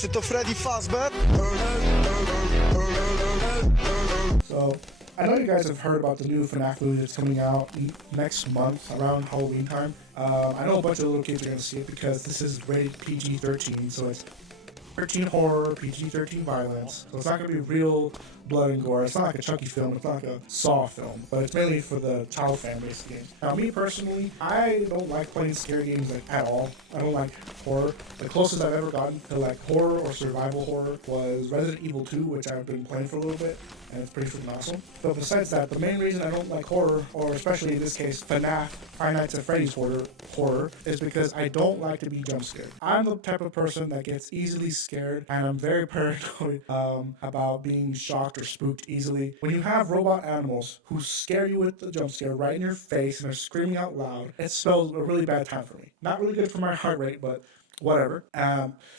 Czy to Freddy Fazbear? So, I know you guys have heard about the new FNAF movie that's coming out next month around Halloween time. I know a bunch of little kids are going to see it because this is rated PG-13, so it's 13 horror, PG-13 violence. So it's not going to be real blood and gore. It's not like a Chucky film. It's not like a Saw film. But it's mainly for the child fan based game. Now, me personally, I don't like playing scary games like at all. I don't like horror. The closest I've ever gotten to like horror or survival horror was Resident Evil 2, which I've been playing for a little bit. And it's pretty freaking awesome. But besides that, the main reason I don't like horror, or especially in this case, FNAF, Five Nights at Freddy's horror, is because I don't like to be jump scared. I'm the type of person that gets easily scared, and I'm very paranoid about being shocked or spooked easily. When you have robot animals who scare you with the jump scare right in your face and they're screaming out loud, it spells a really bad time for me. Not really good for my heart rate, but whatever.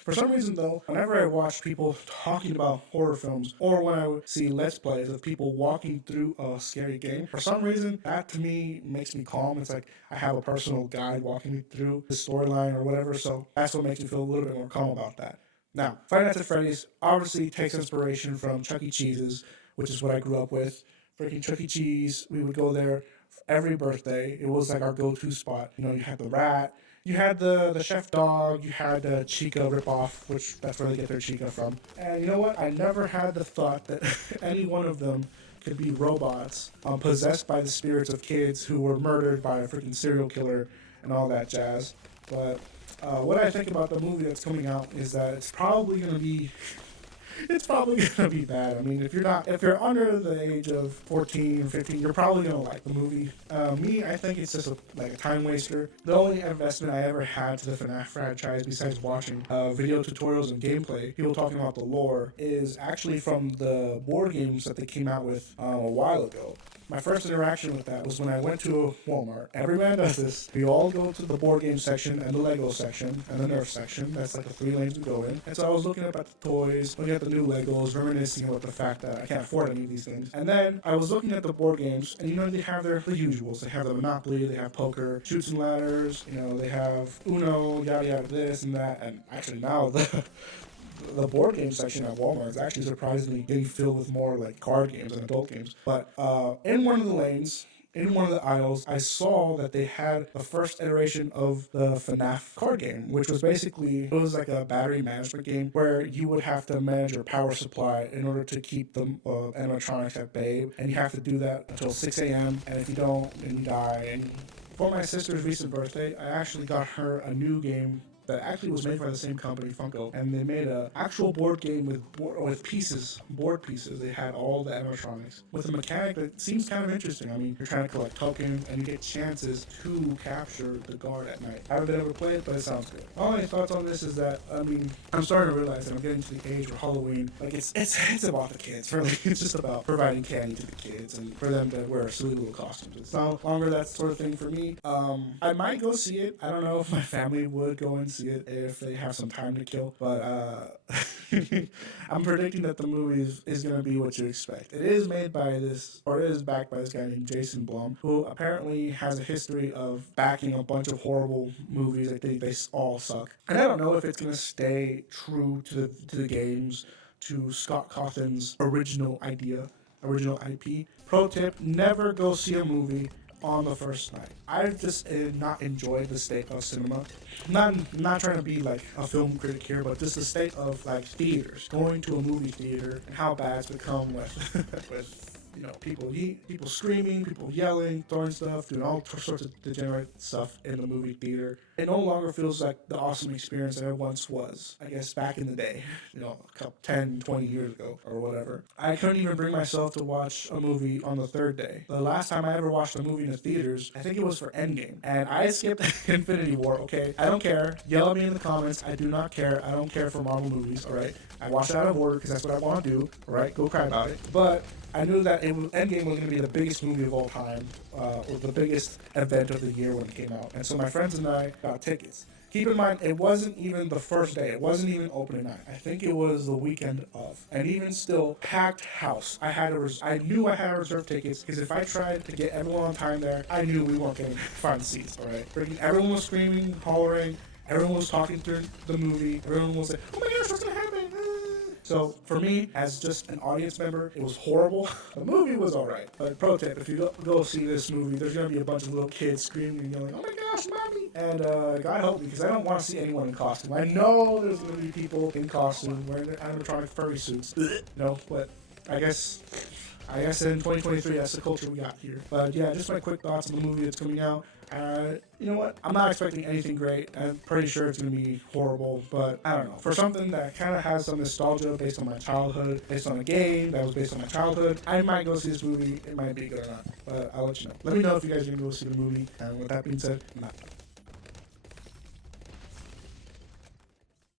For some reason though, whenever I watch people talking about horror films or when I see Let's Plays of people walking through a scary game, for some reason that to me makes me calm. It's like I have a personal guide walking me through the storyline or whatever, so that's what makes me feel a little bit more calm about that. Now, Five Nights at Freddy's obviously takes inspiration from Chuck E. Cheese's, which is what I grew up with. Freaking Chuck E. Cheese, we would go there every birthday. It was like our go-to spot. You know, you had the rat, you had the chef dog, you had the Chica ripoff, which that's where they get their Chica from. And you know what? I never had the thought that any one of them could be robots possessed by the spirits of kids who were murdered by a freaking serial killer and all that jazz. But what I think about the movie that's coming out is that it's probably gonna be bad. I mean, if you're under the age of 14 or 15, you're probably gonna like the movie. Me, I think it's just like a time waster. The only investment I ever had to the FNAF franchise, besides watching video tutorials and gameplay, people talking about the lore, is actually from the board games that they came out with a while ago. My first interaction with that was when I went to a Walmart. Every man does this. We all go to the board game section and the Lego section and the Nerf section. That's like the 3 lanes we go in. And so I was looking up at the toys, looking at the new Legos, reminiscing about the fact that I can't afford any of these things. And then I was looking at the board games, and you know, they have the usuals. They have the Monopoly, they have poker, Chutes and Ladders, you know, they have Uno, yada yada, this and that. And actually now the board game section at Walmart is actually surprisingly getting filled with more like card games and adult games. But in one of the lanes, in one of the aisles, I saw that they had the first iteration of the FNAF card game, which was basically, it was like a battery management game where you would have to manage your power supply in order to keep the animatronics at bay. And you have to do that until 6 a.m. And if you don't, then you die. And for my sister's recent birthday, I actually got her a new game that actually was made by the same company, Funko, and they made an actual board game with board pieces. They had all the animatronics with a mechanic that seems kind of interesting. I mean, you're trying to collect tokens and you get chances to capture the guard at night. I haven't been able to play it, but it sounds good. All my thoughts on this is that, I mean, I'm starting to realize that I'm getting to the age where Halloween, like it's about the kids, really. It's just about providing candy to the kids and for them to wear silly little costumes. It's no longer that sort of thing for me. I might go see it. I don't know if my family would go and see it if they have some time to kill, but I'm predicting that the movie is going to be what you expect. It is made by it is backed by this guy named Jason Blum, who apparently has a history of backing a bunch of horrible movies. Like they all suck. And I don't know if it's going to stay true to the games, to Scott Cawthon's original IP. Pro tip, never go see a movie on the first night. I've just not enjoyed the state of cinema. Not trying to be like a film critic here, but just the state of like theaters, going to a movie theater, and how bad it's become with you know, people screaming, people yelling, throwing stuff, doing all sorts of degenerate stuff in the movie theater. It no longer feels like the awesome experience that it once was, I guess, back in the day, you know, a couple, 10, 20 years ago or whatever. I couldn't even bring myself to watch a movie on the third day. The last time I ever watched a movie in the theaters, I think it was for Endgame, and I skipped Infinity War, okay? I don't care. Yell at me in the comments. I do not care. I don't care for Marvel movies, all right? I watched it out of order because that's what I want to do, all right? Go cry about it. But I knew that Endgame was going to be the biggest movie of all time, or the biggest event of the year when it came out. And so my friends and I got tickets. Keep in mind, it wasn't even the first day. It wasn't even opening night. I think it was the weekend of. And even still, packed house. I knew I had reserved tickets, because if I tried to get everyone on time there, I knew we weren't going to find seats, all right? Freaking everyone was screaming, hollering. Everyone was talking through the movie. Everyone was like, oh my gosh, what's going to happen? So for me, as just an audience member, it was horrible. The movie was alright. But pro tip, if you go see this movie, there's going to be a bunch of little kids screaming and yelling, oh my gosh, mommy! And God help me, because I don't want to see anyone in costume. I know there's going to be people in costume wearing their animatronic furry suits. No, but I guess in 2023, that's the culture we got here. But yeah, just my quick thoughts on the movie that's coming out. You know what? I'm not expecting anything great. I'm pretty sure it's going to be horrible, but I don't know. For something that kind of has some nostalgia based on my childhood, based on a game that was based on my childhood, I might go see this movie. It might be good or not, but I'll let you know. Let me know if you guys are going to go see the movie. And with that being said, I'm out.